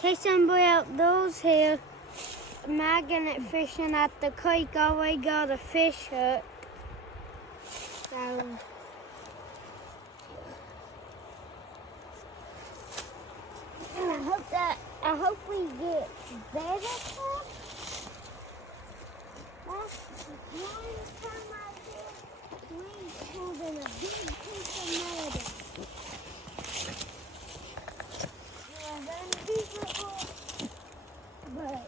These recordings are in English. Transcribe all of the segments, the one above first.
Somebody outdoors here. Magnet fishing at the creek. Already got a fish hook. So. And I hope we get better stuff. Last one time I did, we pulled in a big piece of metal. It was unbeatable, but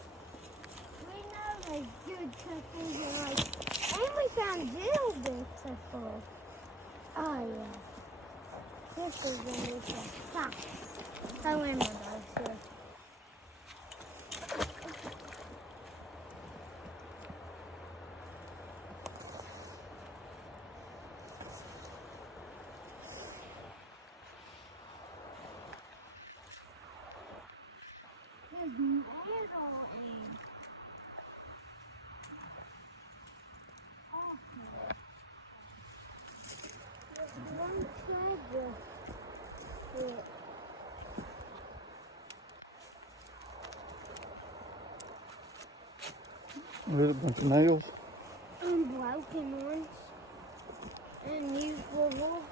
we know there's good truffles and we found little bits of full. Oh yeah, this is a little stop. So in my boat here. There's metal and there's one treasure here. There's a bunch of nails. Broken ones. And usable.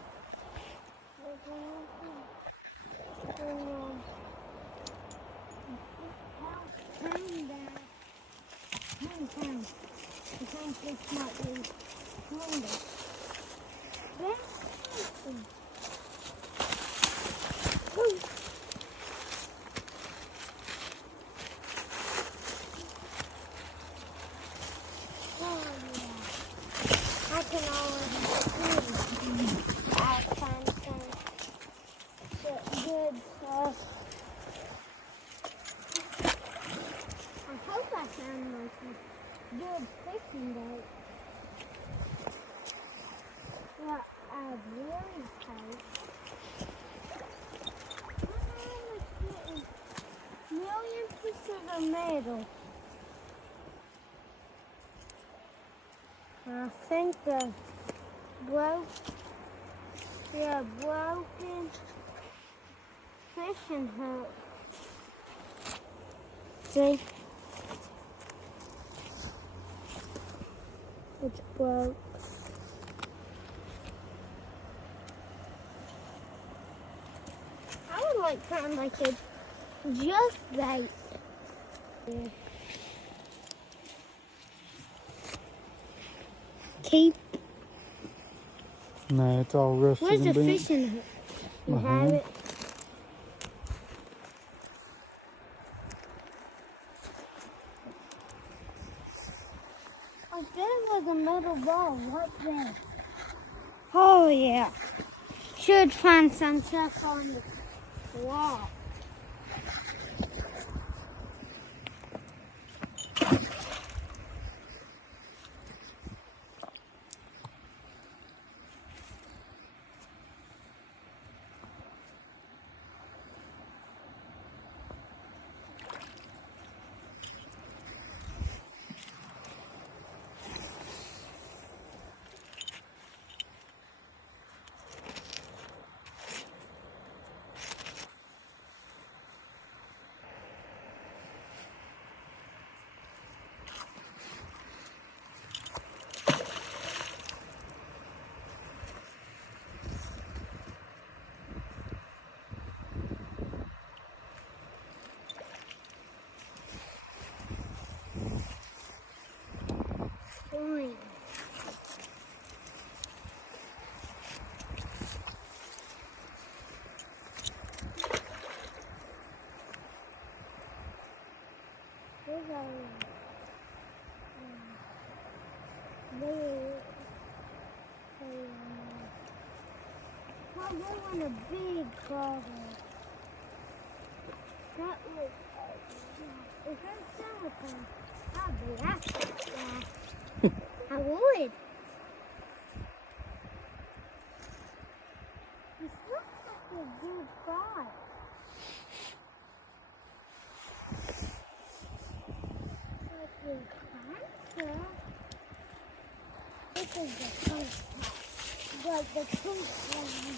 I think this might be longer. I can already see I found some good stuff. I hope I found like a good fishing bait. Well, I really hope. I'm getting million pieces of metal. I think the broken fishing hook. See? It's broke. I would like something like it just bait. Yeah. Keep. No, it's all rusted. Where's the and bent. fishing hook? You have it? Oh, there was a metal ball right there. Oh yeah. Should find some stuff on the wall. Fine. Here's our we're in a big garden. That was, if it's summertime, I'd be after that. I would. This looks like a good spot. Like a pizza. This is the first part. Like the pink one.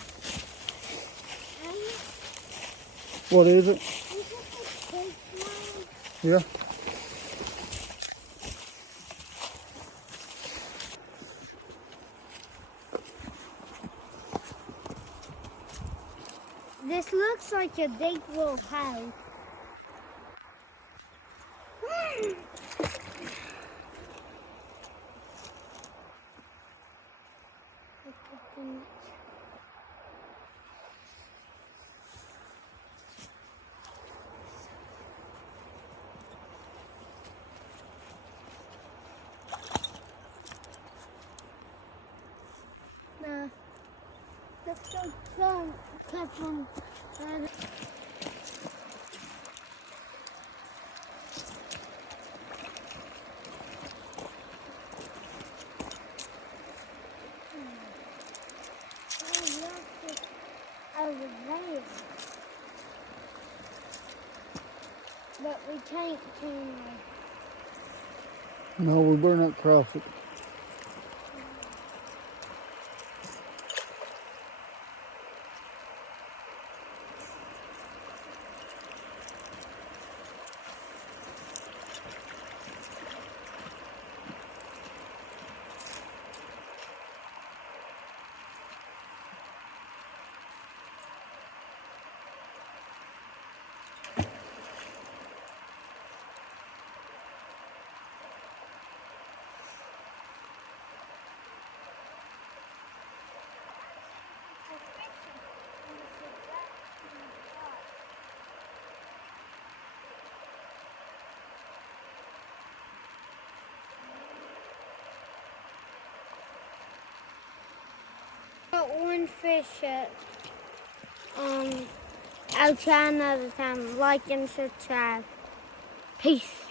What is it? This is a big Yeah. This looks like a big little house. No. Let's go cut them. Over there. But we can't turn. No, we better not cross it. Got one fish up. I'll try another time. Like and subscribe. Peace.